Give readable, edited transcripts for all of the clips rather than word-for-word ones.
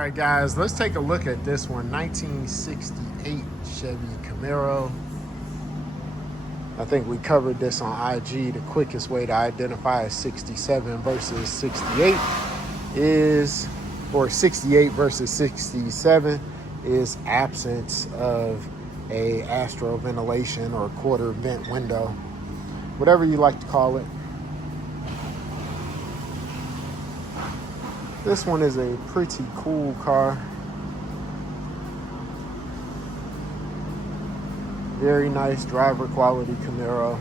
right, guys, let's take a look at this one. 1968 Chevy Camaro. I think we covered this on IG. The quickest way to identify a 67 versus 68 is, or 68 versus 67 is absence of a astro ventilation or quarter vent window, whatever you like to call it. This one is a pretty cool car. Very nice driver quality Camaro.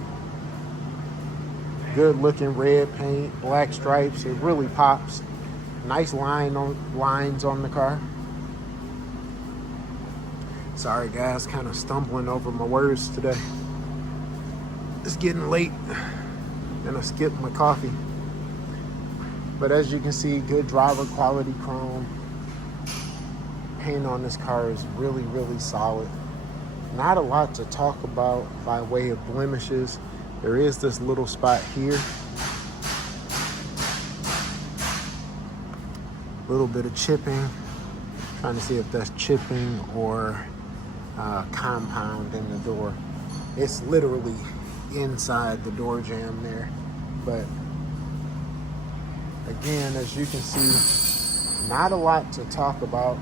Good looking red paint, black stripes. It really pops. Nice lines on the car. Sorry guys, kind of stumbling over my words today. It's getting late and I skipped my coffee. But as you can see, good driver quality chrome. Paint on this car is really, really solid. Not a lot to talk about by way of blemishes. There is this little spot here. A little bit of chipping. Trying to see if that's chipping or compound in the door. It's literally inside the door jamb there. But again, as you can see, not a lot to talk about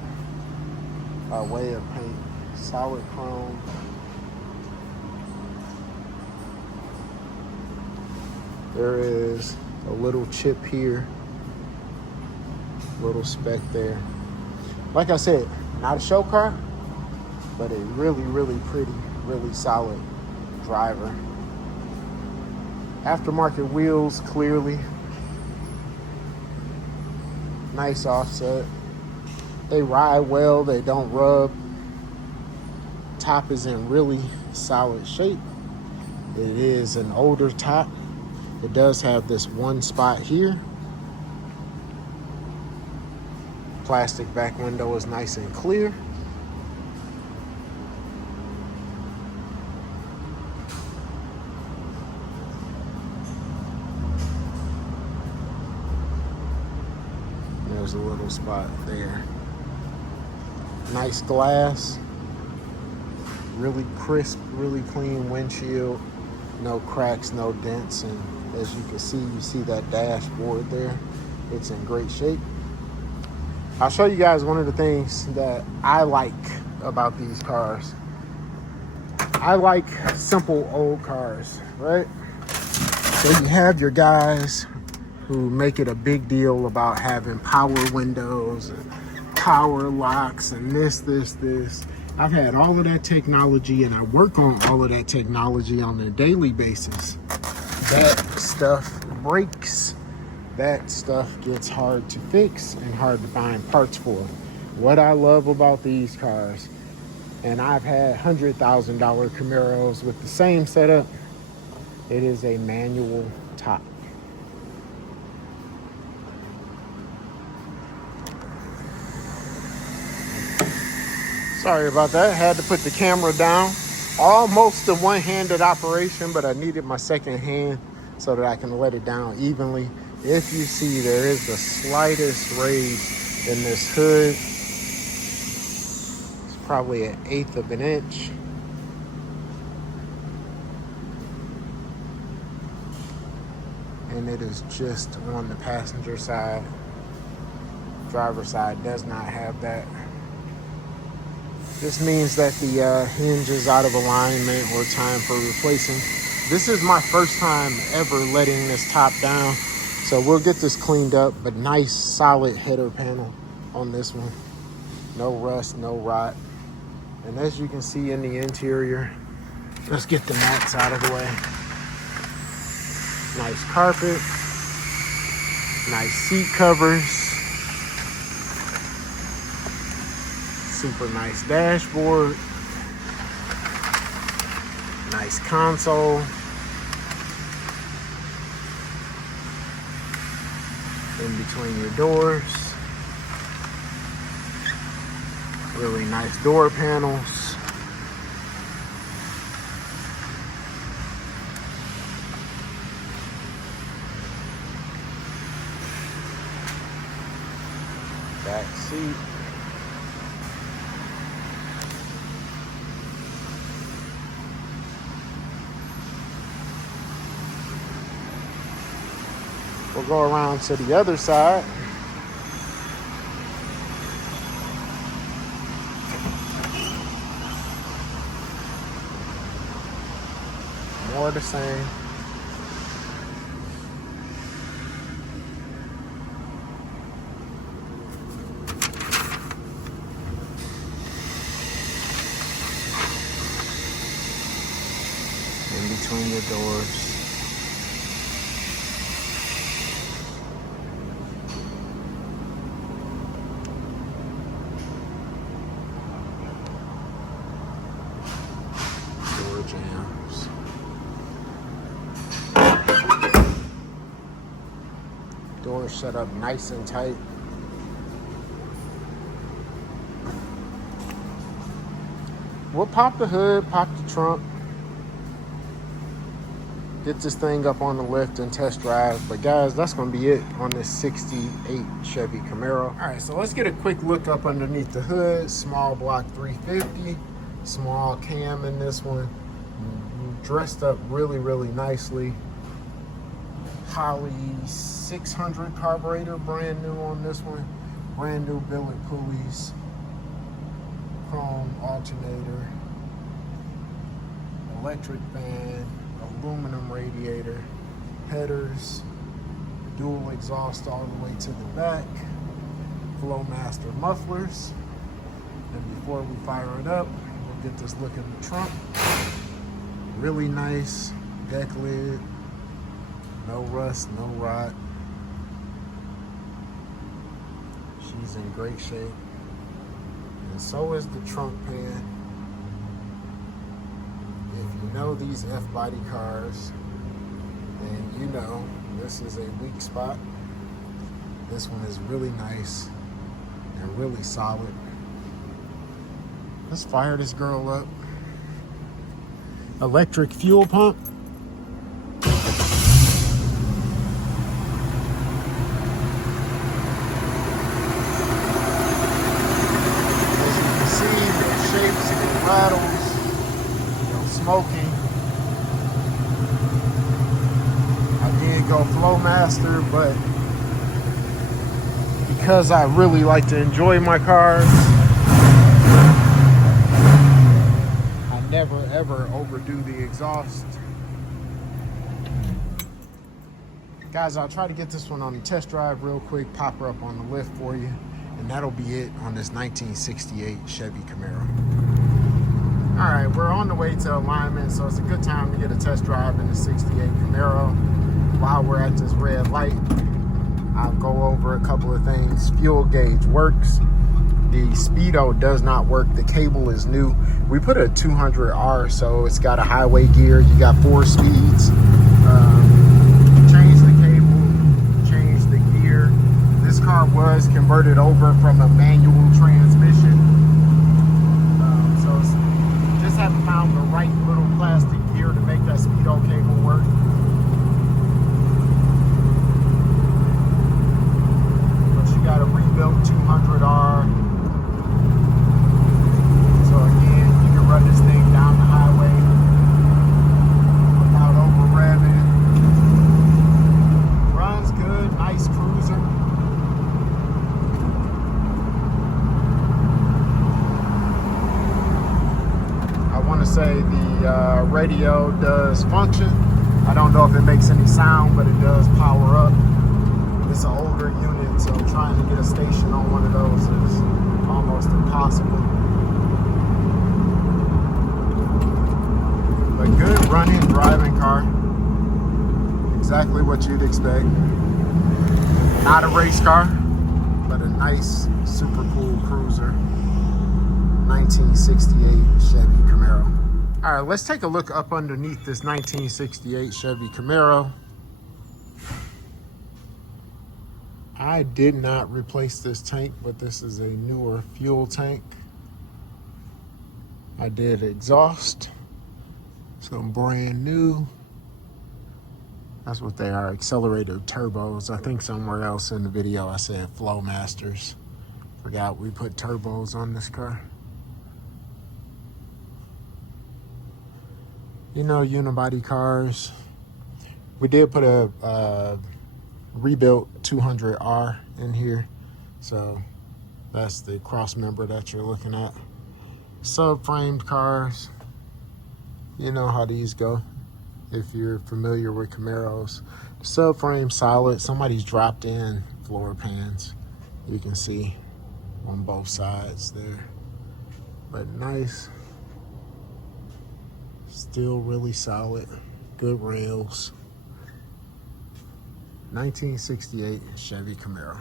by way of paint. Solid chrome. There is a little chip here, little speck there. Like I said, not a show car, but a really, really pretty, really solid driver. Aftermarket wheels, clearly. Nice offset. They ride well, they don't rub. Top is in really solid shape. It is an older top. It does have this one spot here. Plastic back window is nice and clear. There's a little spot there. Nice glass. Really crisp, really clean windshield. No cracks, no dents. And as you can see, you see that dashboard there. It's in great shape. I'll show you guys one of the things that I like about these cars. I like simple old cars, right? So you have your guys who make it a big deal about having power windows and power locks and this. I've had all of that technology and I work on all of that technology on a daily basis. That stuff breaks. That stuff gets hard to fix and hard to find parts for. What I love about these cars, and I've had $100,000 Camaros with the same setup, it is a manual top. Sorry about that. Had to put the camera down. Almost a one-handed operation, but I needed my second hand so that I can let it down evenly. If you see, there is the slightest raise in this hood. It's probably 1/8 of an inch. And it is just on the passenger side. Driver side does not have that. This means that the hinge is out of alignment or time for replacing. This is my first time ever letting this top down, so we'll get this cleaned up, but nice solid header panel on this one. No rust, no rot. And as you can see in the interior, let's get the mats out of the way. Nice carpet, nice seat covers. Super nice dashboard. Nice console. In between your doors. Really nice door panels. Back seat. We'll go around to the other side. More the same. In between your doors. Door jams. Doors shut up nice and tight. We'll pop the hood, pop the trunk. Get this thing up on the lift and test drive. But guys, that's gonna be it on this 68 Chevy Camaro. All right, so let's get a quick look up underneath the hood. Small block 350, small cam in this one. Dressed up really, really nicely. Holley 600 carburetor, brand new on this one. Brand new billet pulleys. Chrome alternator. Electric fan. Aluminum radiator, headers, dual exhaust all the way to the back, Flowmaster mufflers. And before we fire it up, we'll get this look in the trunk. Really nice deck lid, no rust, no rot. She's in great shape. And so is the trunk pan. If you know these F-body cars, then you know this is a weak spot. This one is really nice and really solid. Let's fire this girl up. Electric fuel pump. As you can see, it shakes and it rattles. Smoking. I did go Flowmaster, but because I really like to enjoy my cars, I never ever overdo the exhaust. Guys, I'll try to get this one on the test drive real quick, pop her up on the lift for you, and that'll be it on this 1968 Chevy Camaro. All right, we're on the way to alignment, so it's a good time to get a test drive in the 68 Camaro. While we're at this red light, I'll go over a couple of things. Fuel gauge works. The speedo does not work. The cable is new. We put a 200R, so it's got a highway gear. You got 4 speeds. Change the cable, change the gear. This car was converted over from a manual transmission. Haven't found the right little plastic gear to make that speedo cable work. But you got a rebuilt 200R. So again, you can run this thing down the highway without over revving. Runs good, nice cruiser. Say the radio does function. I don't know if it makes any sound, but it does power up. It's an older unit, so trying to get a station on one of those is almost impossible. But good running, driving car. Exactly what you'd expect. Not a race car, but a nice, super cool cruiser. 1968 Chevy Camaro. All right, let's take a look up underneath this 1968 Chevy Camaro. I did not replace this tank, but this is a newer fuel tank. I did exhaust, some brand new. That's what they are, accelerator turbos. I think somewhere else in the video I said Flowmasters. Forgot we put turbos on this car. You know, unibody cars. We did put a rebuilt 200R in here. So that's the cross member that you're looking at. Subframed cars, you know how these go if you're familiar with Camaros. The subframe solid. Somebody's dropped in floor pans, you can see on both sides there, but nice, still really solid, good rails. 1968 Chevy Camaro.